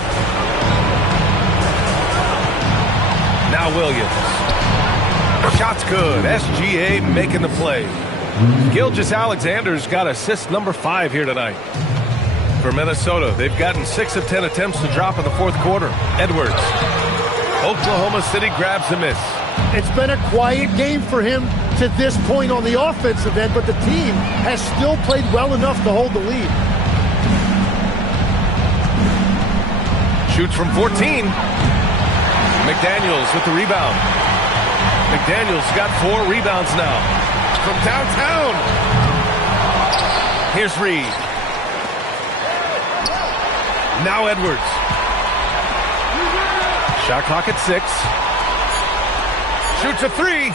Now Williams. Shot's good. SGA making the play. Gilgeous-Alexander's got assist number 5 here tonight. For Minnesota, they've gotten 6 of 10 attempts to drop in the fourth quarter. Edwards. Oklahoma City grabs a miss. It's been a quiet game for him to this point on the offensive end, but the team has still played well enough to hold the lead. Shoots from 14. McDaniels with the rebound. McDaniels got 4 rebounds now. From downtown. Here's Reed. Now Edwards. Shot clock at 6. Shoots a 3.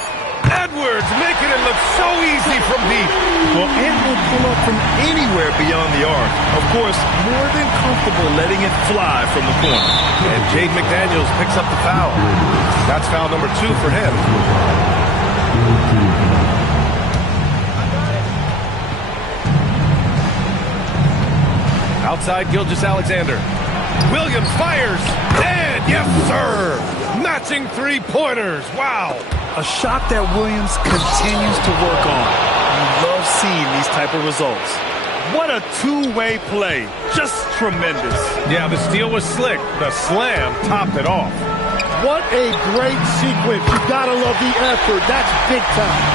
Edwards making it look so easy from deep. Well, Ant will pull up from anywhere beyond the arc. Of course, more than comfortable letting it fly from the corner. And Jaden McDaniels picks up the foul. That's foul number 2 for him. Outside Gilgeous-Alexander. Williams fires. And yes, sir. Matching 3-pointers. Wow. A shot that Williams continues to work on. You love seeing these type of results. What a two-way play. Just tremendous. Yeah, the steal was slick. The slam topped it off. What a great sequence. You gotta love the effort. That's big time.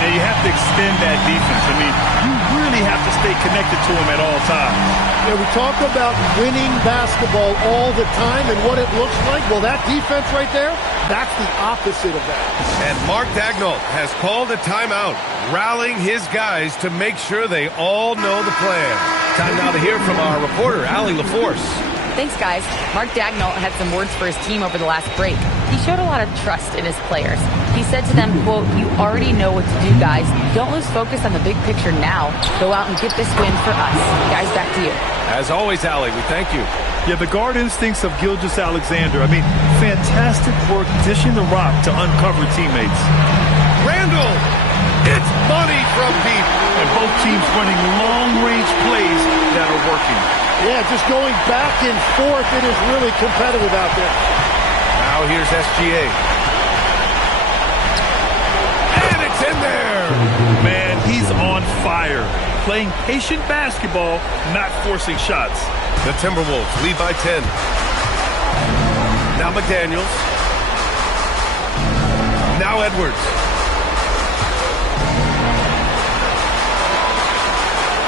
Now you have to extend that defense. I mean, you really have to stay connected to him at all times. Yeah, we talk about winning basketball all the time and what it looks like. Well, that defense right there, that's the opposite of that. And Mark Daigneault has called a timeout, rallying his guys to make sure they all know the plan. Time now to hear from our reporter, Allie LaForce. Thanks, guys. Mark Daigneault had some words for his team over the last break. He showed a lot of trust in his players. He said to them, quote, "You already know what to do, guys. Don't lose focus on the big picture now. Go out and get this win for us." Guys, back to you. As always, Allie, we thank you. Yeah, the guard instincts of Gilgeous-Alexander. I mean, fantastic work dishing the rock to uncover teammates. Randall! It's money from deep. And both teams running long-range plays that are working. Yeah, just going back and forth. It is really competitive out there. Now here's SGA. And it's in there! Man, he's on fire. Playing patient basketball, not forcing shots. The Timberwolves lead by 10. Now McDaniels. Now Edwards.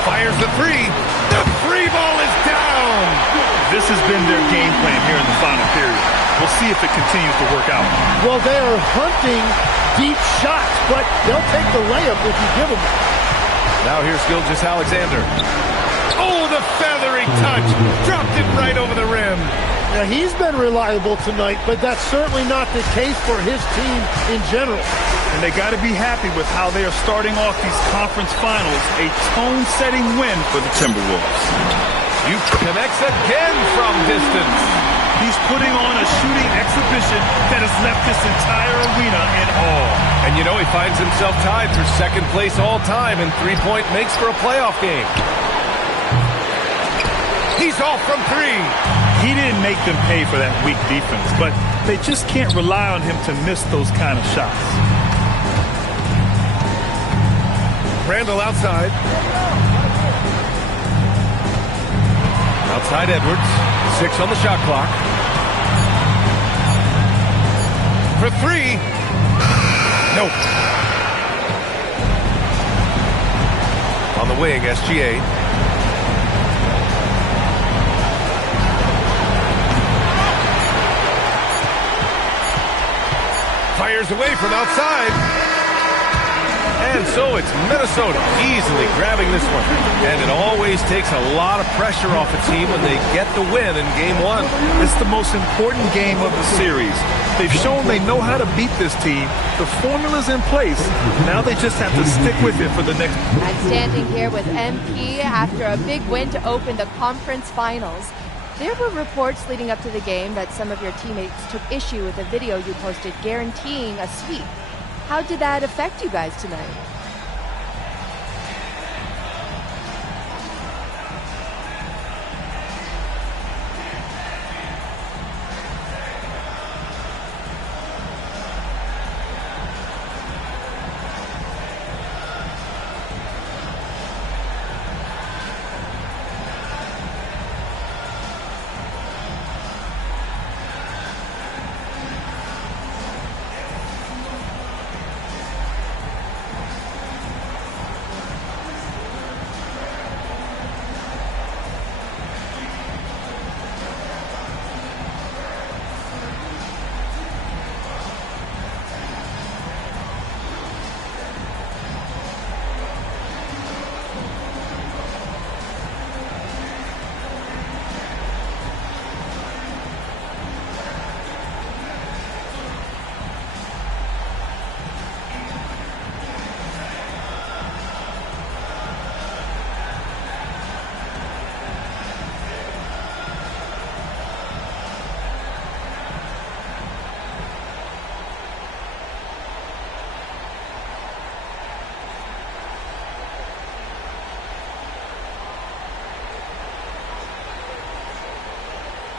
Fires the three. The free ball is down. This has been their game plan here in the final period. We'll see if it continues to work out. Well, they are hunting deep shots, but they'll take the layup if you give them it. Now here's Gilgeous-Alexander. Oh, the feathery touch. Dropped it right over the rim. Now, he's been reliable tonight, but that's certainly not the case for his team in general. And they got to be happy with how they are starting off these conference finals. A tone-setting win for the Timberwolves. You connects again from distance. He's putting on a shooting exhibition that has left this entire arena in awe. And you know, he finds himself tied for second place all time in three-point makes for a playoff game. He's off from three. He didn't make them pay for that weak defense, but they just can't rely on him to miss those kind of shots. Randall outside. Outside Edwards. 6 on the shot clock. For three. Nope. On the wing, SGA. Fires away from outside. And so it's Minnesota easily grabbing this one. And it always takes a lot of pressure off a team when they get the win in game one. It's the most important game of the series. They've shown they know how to beat this team. The formula's in place. Now they just have to stick with it for the next. I'm standing here with MP after a big win to open the conference finals. There were reports leading up to the game that some of your teammates took issue with a video you posted guaranteeing a sweep. How did that affect you guys tonight?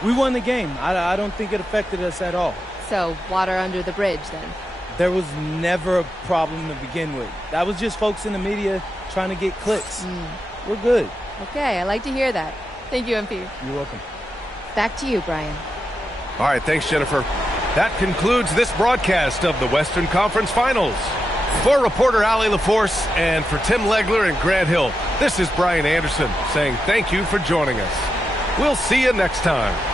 We won the game. I don't think it affected us at all. So, water under the bridge, then? There was never a problem to begin with. That was just folks in the media trying to get clicks. We're good. Okay, I like to hear that. Thank you, MP. You're welcome. Back to you, Brian. All right, thanks, Jennifer. That concludes this broadcast of the Western Conference Finals. For reporter Allie LaForce and for Tim Legler and Grant Hill, this is Brian Anderson saying thank you for joining us. We'll see you next time.